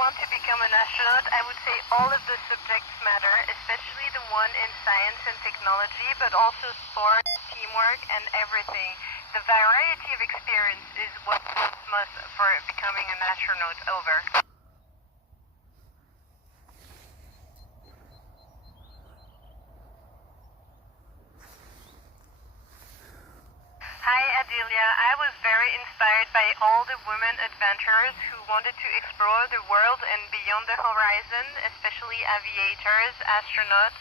want to become an astronaut, I would say all of the subjects matter, especially the one in science and technology, but also sport, teamwork, and everything. The variety of experience is what's must for becoming an astronaut. Over. Hi Adelia, I was very inspired by all the women adventurers who wanted to explore the world and beyond the horizon, especially aviators, astronauts.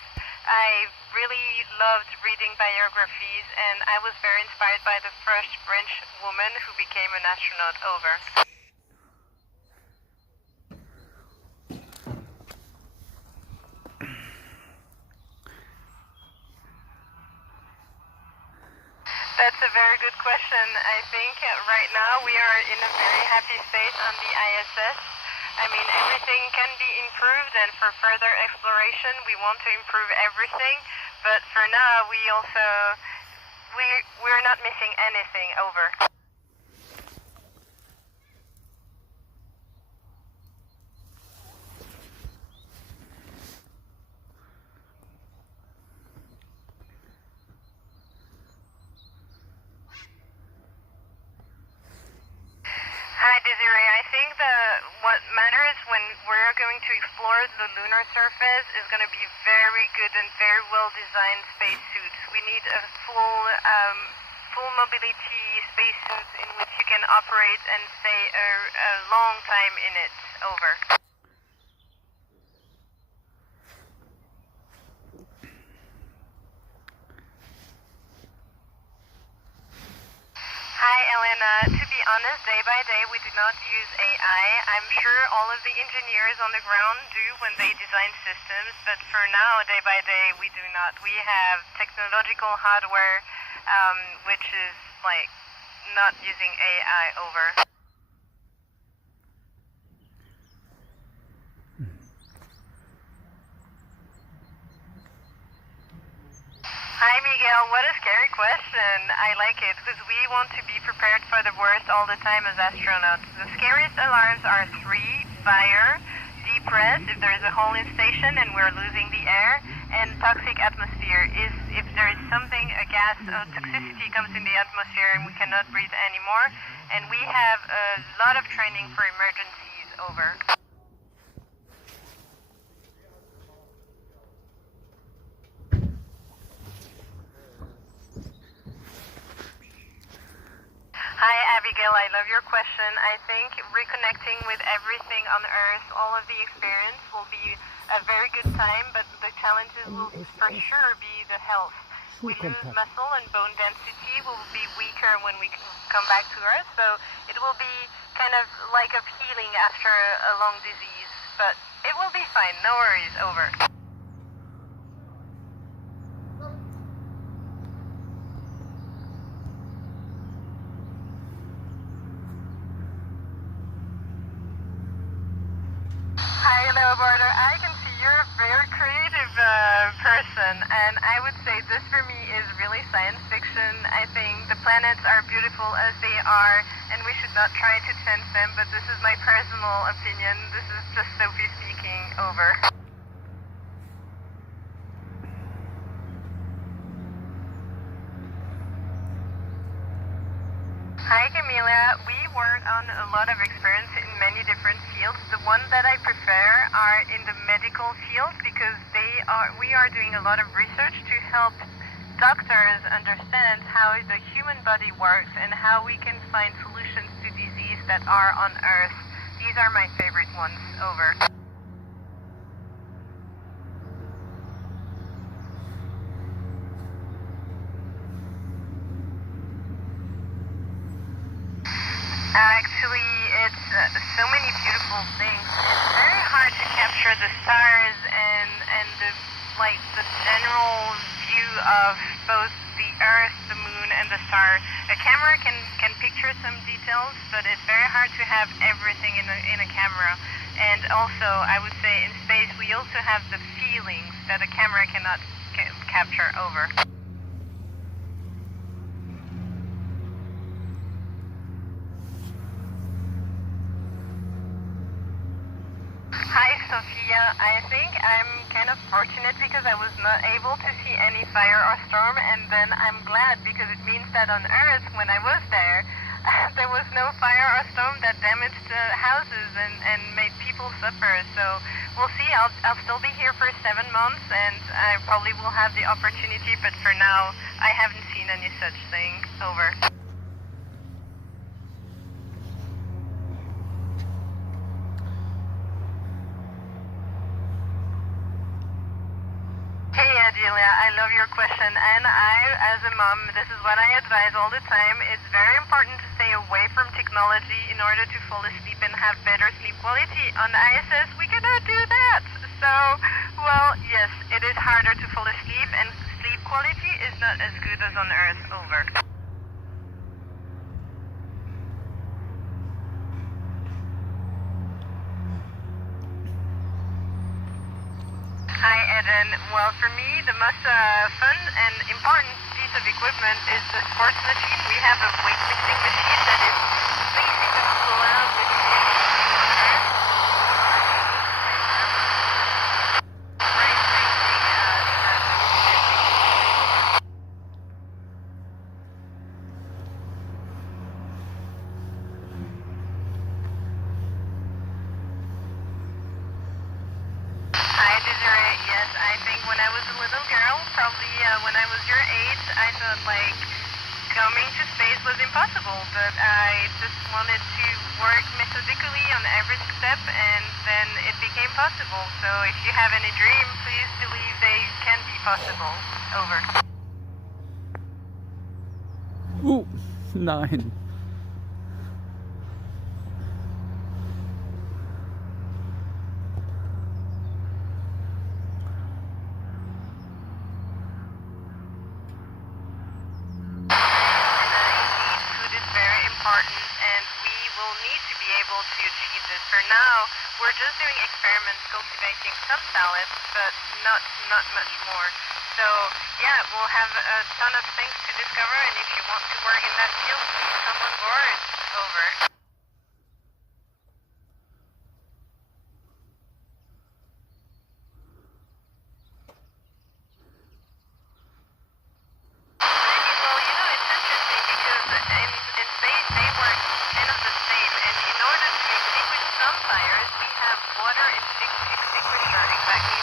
I really loved reading biographies and I was very inspired by the first French woman who became an astronaut. Over. That's a very good question. I think right now we are in a very happy state on the ISS. I mean, everything can be improved, and for further exploration, we want to improve everything. But for now, we're not missing anything. Over. Hi Desiree, I think what matters when we're going to explore the lunar surface is going to be very good and very well designed spacesuits. We need a full mobility spacesuit in which you can operate and stay a long time in it. Over. Hi Elena, to be honest, day by day we do not use AI. I'm sure all of the engineers on the ground do when they design systems, but for now, day by day, we do not. We have technological hardware, which is like not using AI. Over. Hi Miguel, what a scary question. I like it because we want to be prepared for the worst all the time as astronauts. The scariest alarms are 3, fire, deep rest if there is a hole in station and we're losing the air, and toxic atmosphere is if there is something, a gas, toxicity comes in the atmosphere and we cannot breathe anymore. And we have a lot of training for emergencies. Over. Hi Abigail, I love your question. I think reconnecting with everything on Earth, all of the experience will be a very good time, but the challenges will for sure be the health. We lose muscle and bone density, will be weaker when we come back to Earth, so it will be kind of like a healing after a long disease, but it will be fine, no worries. Over. Hi, Leobardo. I can see you're a very creative person, and I would say this for me is really science fiction. I think the planets are beautiful as they are, and we should not try to change them, but this is my personal opinion. This is just Sophie speaking. Over. Hi Camila, we work on a lot of experience in many different fields. The one that I prefer are in the medical field because we are doing a lot of research to help doctors understand how the human body works and how we can find solutions to disease that are on Earth. These are my favorite ones. Over. Actually, it's so many beautiful things. It's very hard to capture the stars and the general view of both the Earth, the Moon, and the star. A camera can picture some details, but it's very hard to have everything in a camera. And also, I would say in space we also have the feelings that a camera cannot capture. Over. Sophia. I think I'm kind of fortunate because I was not able to see any fire or storm, and then I'm glad because it means that on Earth, when I was there, there was no fire or storm that damaged houses and made people suffer. So we'll see. I'll still be here for 7 months, and I probably will have the opportunity, but for now, I haven't seen any such thing. Over. Hey Adelia, I love your question, and I, as a mom, this is what I advise all the time. It's very important to stay away from technology in order to fall asleep and have better sleep quality. On ISS, we cannot do that. So, well, yes, it is harder to fall asleep, and sleep quality is not as good as on Earth. Over. Hi Eden. Well, for me, the most fun and important piece of equipment is the sports machine. We have a weightlifting machine that is basically pull out with the Yes, I think when I was a little girl, probably when I was your age, I thought like coming to space was impossible, but I just wanted to work methodically on every step, and then it became possible. So if you have any dream, please believe they can be possible. Over. Nein. And we will need to be able to achieve this. For now, we're just doing experiments cultivating some salads, but not much more. So yeah, we'll have a ton of things to discover, and if you want to work in that field, please come on board. Over. Water extinguisher, exactly